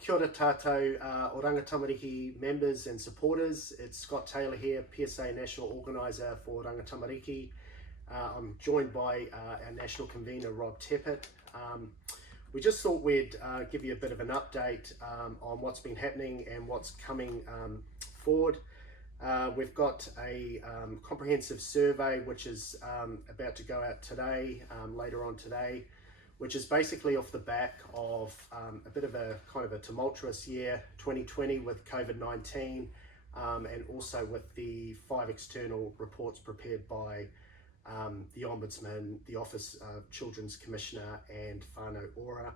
Kia ora tātou Oranga Tamariki members and supporters. It's Scott Taylor here, PSA National Organiser for Oranga Tamariki. I'm joined by our National Convener, Rob Teppett. We just thought we'd give you a bit of an update on what's been happening and what's coming forward. We've got a comprehensive survey which is about to go out today, later on today, which is basically off the back of a bit of a kind of a tumultuous year, 2020, with COVID-19, and also with the 5 external reports prepared by the Ombudsman, the Office of Children's Commissioner, and Whānau Ora.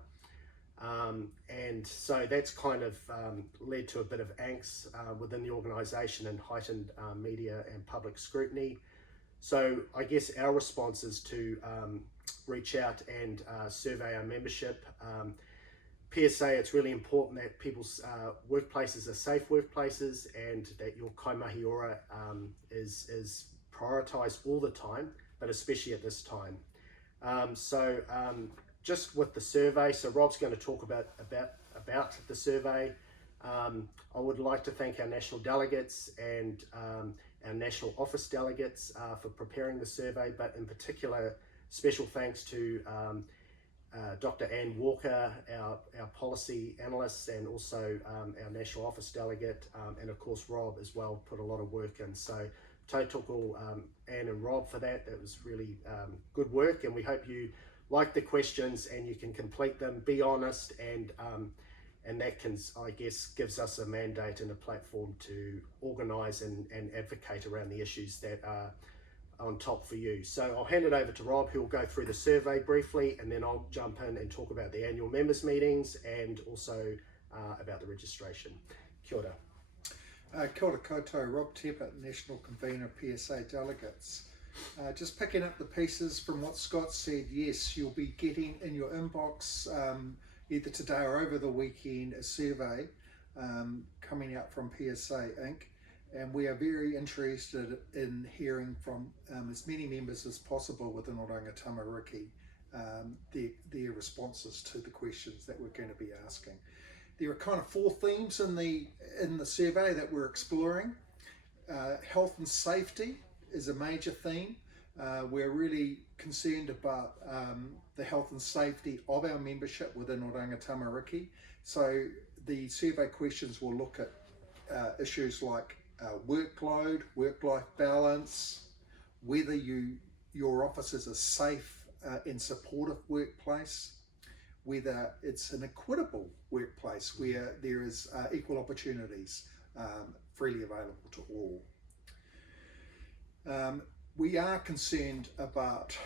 And so that's kind of led to a bit of angst within the organisation and heightened media and public scrutiny. So I guess our response is to reach out and survey our membership. PSA, it's really important that people's workplaces are safe workplaces and that your kaimahi ora is prioritised all the time, but especially at this time. Just with the survey, so Rob's going to talk about the survey. I would like to thank our national delegates and our national office delegates for preparing the survey, but in particular, special thanks to Dr. Anne Walker, our policy analyst, and also our national office delegate, and of course Rob as well put a lot of work in. So tautoko Anne and Rob for that. That was really good work, and we hope you like the questions and you can complete them, be honest, and that can, I guess, gives us a mandate and a platform to organise and advocate around the issues that are on top for you. So I'll hand it over to Rob, who will go through the survey briefly, and then I'll jump in and talk about the annual members meetings and also about the registration. Kia ora. Kia ora koutou, Rob Teppett, National Convener, PSA Delegates. Just picking up the pieces from what Scott said, yes, you'll be getting in your inbox either today or over the weekend a survey coming out from PSA Inc. And we are very interested in hearing from as many members as possible within Oranga Tamariki, their responses to the questions that we're going to be asking. There are kind of 4 themes in the survey that we're exploring. Health and safety is a major theme. We're really concerned about the health and safety of our membership within Oranga Tamariki. So the survey questions will look at issues like workload, work-life balance, whether your office is a safe and supportive workplace, whether it's an equitable workplace where there is equal opportunities freely available to all. We are concerned about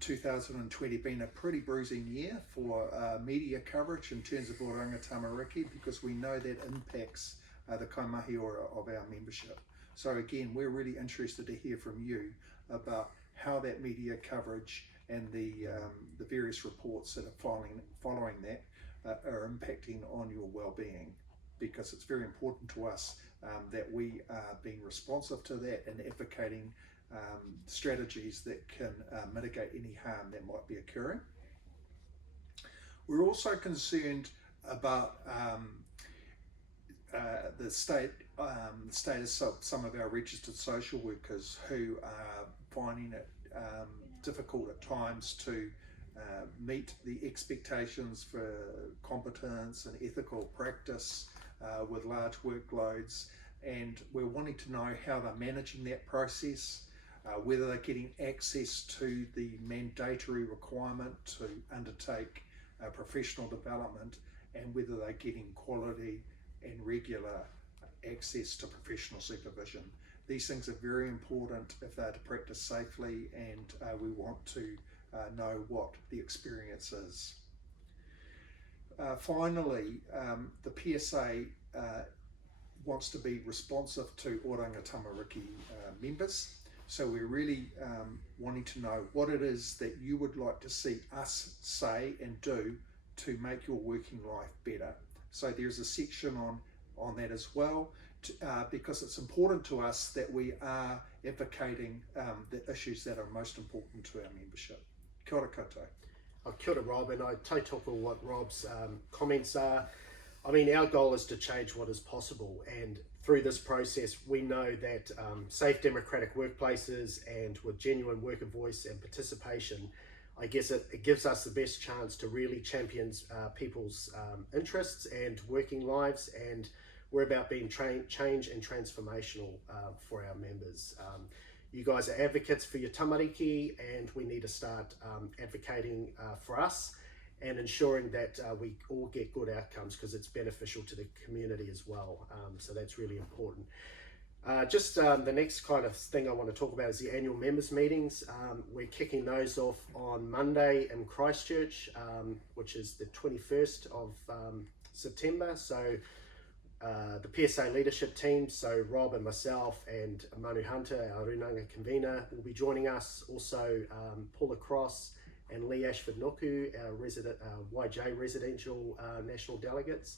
2020 being a pretty bruising year for media coverage in terms of Oranga Tamariki, because we know that impacts the kaimahi ora of our membership. So again, we're really interested to hear from you about how that media coverage and the various reports that are following that are impacting on your well-being, because it's very important to us that we are being responsive to that and advocating strategies that can mitigate any harm that might be occurring. We're also concerned about the status of some of our registered social workers who are finding it difficult at times to meet the expectations for competence and ethical practice with large workloads, and we're wanting to know how they're managing that process, whether they're getting access to the mandatory requirement to undertake professional development, and whether they're getting quality and regular access to professional supervision. These things are very important if they're to practice safely, and we want to know what the experience is. Finally, the PSA wants to be responsive to Oranga Tamariki members. So we're really wanting to know what it is that you would like to see us say and do to make your working life better. So there's a section on that as well, because it's important to us that we are advocating the issues that are most important to our membership. Kia ora koutou. Kia ora, Rob, and I tautoko what Rob's comments are. I mean, our goal is to change what is possible, and through this process, we know that safe democratic workplaces and with genuine worker voice and participation, I guess it gives us the best chance to really champion people's interests and working lives, and we're about being change and transformational for our members. You guys are advocates for your tamariki, and we need to start advocating for us and ensuring that we all get good outcomes, because it's beneficial to the community as well. So that's really important. The next kind of thing I want to talk about is the annual members meetings. We're kicking those off on Monday in Christchurch, which is the 21st of September. So the PSA leadership team, so Rob and myself and Manu Hunter, our Unanga convener, will be joining us. Also Paula Cross and Lee Ashford-Nuku, our YJ residential national delegates,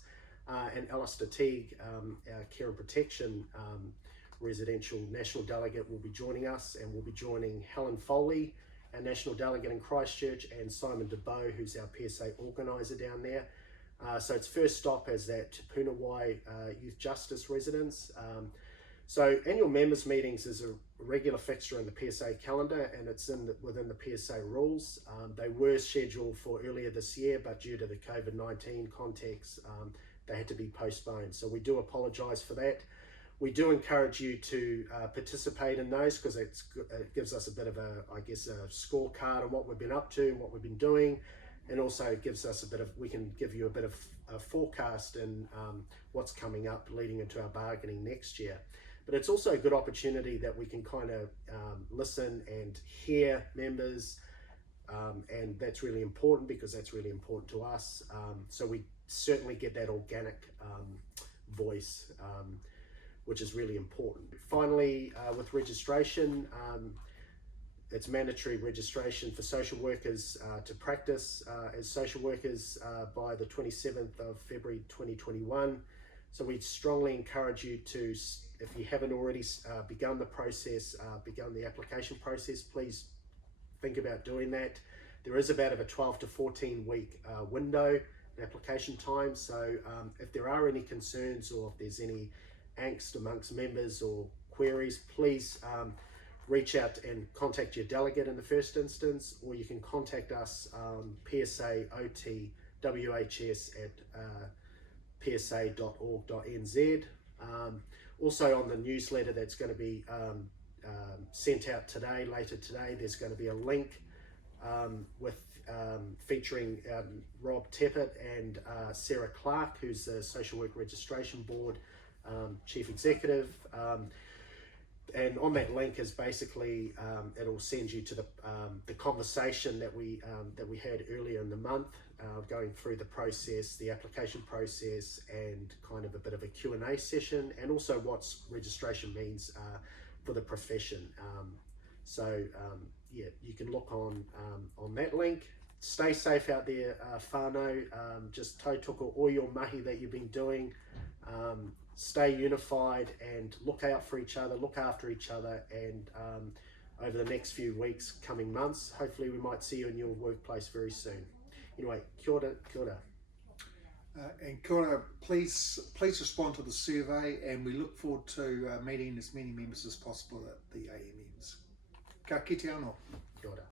and Alistair Teague, our care and protection residential national delegate, will be joining us, and we'll be joining Helen Foley, our national delegate in Christchurch, and Simon DeBow, who's our PSA organiser down there. So its first stop is at Te Punawai Youth Justice Residence. So annual members meetings is a regular fixture in the PSA calendar, and it's within the PSA rules. They were scheduled for earlier this year, but due to the COVID-19 context, they had to be postponed. So we do apologise for that. We do encourage you to participate in those, because it gives us a bit of a scorecard on what we've been up to and what we've been doing, and also gives us we can give you a bit of a forecast in what's coming up leading into our bargaining next year. But it's also a good opportunity that we can kind of listen and hear members, and that's really important, because that's really important to us. So we certainly get that organic voice, which is really important. Finally, with registration, it's mandatory registration for social workers to practice as social workers by the 27th of February 2021. So we strongly encourage you to, if you haven't already begun the application process, please think about doing that. There is about a 12 to 14 week window in application time. So if there are any concerns, or if there's any angst amongst members or queries, please reach out and contact your delegate in the first instance, or you can contact us, PSA OT WHS at psa.org.nz. Also on the newsletter that's going to be sent out later today, there's going to be a link with featuring Rob Teppett and Sarah Clark, who's the Social Work Registration Board Chief Executive. And on that link is basically it'll send you to the conversation that we had earlier in the month, going through the process, the application process, and kind of a bit of a Q&A session, and also what registration means for the profession. Yeah, you can look on that link. Stay safe out there, whānau. Just tautoko all your mahi that you've been doing. Stay unified and look out for each other, look after each other, and over the next few weeks, coming months, hopefully we might see you in your workplace very soon. Anyway, kia ora, kia ora. And kia ora, please respond to the survey, and we look forward to meeting as many members as possible at the AMMs. Ka kite anō. Kia ora.